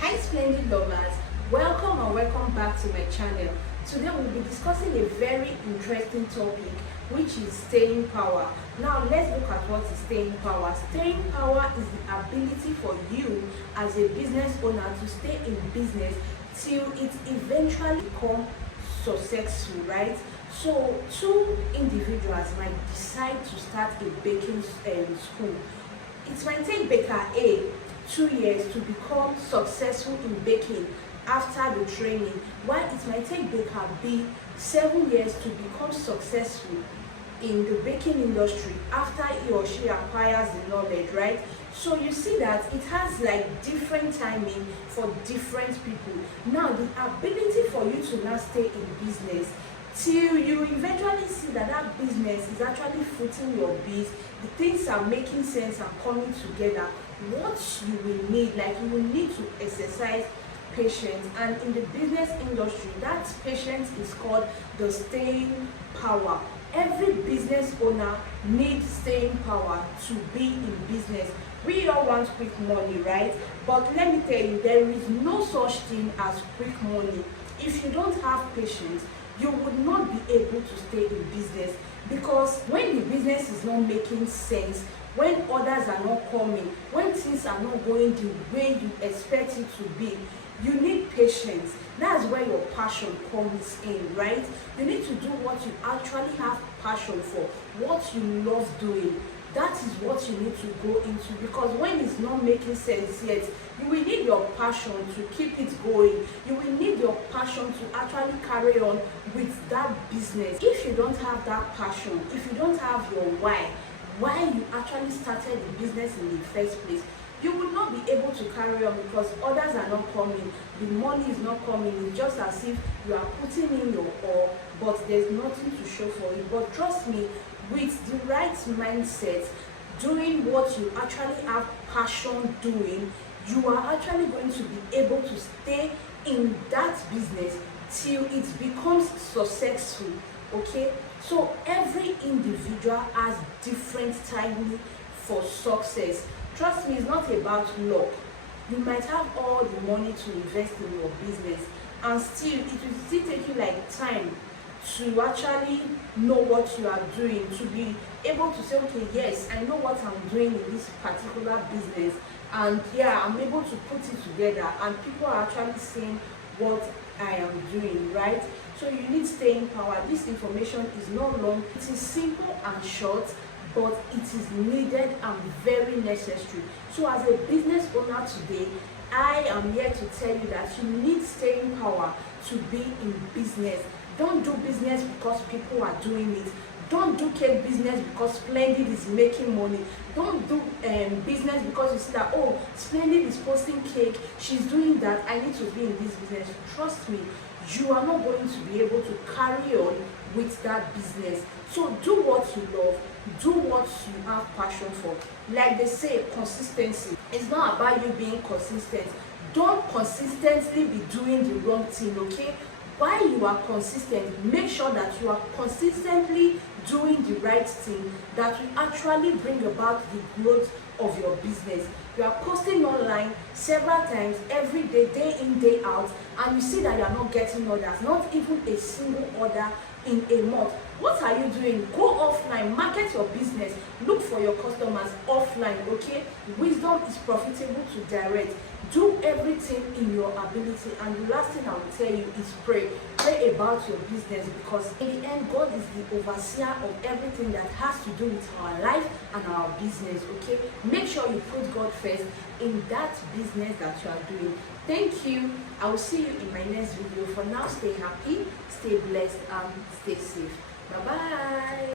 Hi splendid lovers, welcome and welcome back to my channel. Today we'll be discussing a very interesting topic, which is staying power. Now let's look at what is staying power. Staying power is the ability for you as a business owner to stay in business till it eventually become successful, right? So two individuals might decide to start a baking school. It might take baker A 2 years to become successful in baking after the training, while it might take baker B 7 years to become successful in the baking industry after he or she acquires the knowledge, right? So you see that it has like different timing for different people. Now the ability for you to now stay in business till you eventually see that that business is actually footing your biz, the things are making sense and coming together, what you will need, like you will need to exercise patience. And in the business industry, that patience is called the staying power. Every business owner needs staying power to be in business. We all want quick money, right? But let me tell you, there is no such thing as quick money. If you don't have patience, you would not be able to stay in business, because when the business is not making sense, when orders are not coming, when things are not going the way you expect it to be, you need patience. That's where your passion comes in, right? You need to do what you actually have passion for, what you love doing. That is what you need to go into, because when it's not making sense yet, you will need your passion to keep it going. You will need your passion to actually carry on with that business. If you don't have that passion, if you don't have your why you actually started the business in the first place, you will not be able to carry on, because orders are not coming, the money is not coming. It's just as if you are putting in your all, but there's nothing to show for it. But trust me, with the right mindset, doing what you actually have passion doing, you are actually going to be able to stay in that business till it becomes successful. Okay, so every individual has different timing for success. Trust me, it's not about luck. You might have all the money to invest in your business, and still it will still take you like time to actually know what you are doing, to be able to say, okay, yes, I know what I'm doing in this particular business, and yeah, I'm able to put it together, and people are actually seeing what I am doing, right? So you need staying power. This information is not long, it is simple and short, but it is needed and very necessary. So as a business owner today, I am here to tell you that you need staying power to be in business. Don't do business because people are doing it. Don't do cake business because Splendid is making money. Don't do business because you see that, oh, Splendid is posting cake, she's doing that, I need to be in this business. Trust me, you are not going to be able to carry on with that business. So do what you love, do what you have passion for. Like they say, consistency. It's not about you being consistent. Don't consistently be doing the wrong thing, okay? While you are consistent, make sure that you are consistently doing the right thing that will actually bring about the growth of your business. You are posting online several times every day, day in, day out, and you see that you are not getting orders, not even a single order in a month. What are you doing? Go offline, market your business, look for your customers offline, okay? Wisdom is profitable to direct. Do everything in your ability, and the last thing I will tell you is pray. Pray about your business, because in the end, God is the overseer of everything that has to do with our life and our business, okay? Make sure you put God first in that business that you are doing. Thank you. I will see you in my next video. For now, stay happy, stay blessed, and stay safe. Bye bye.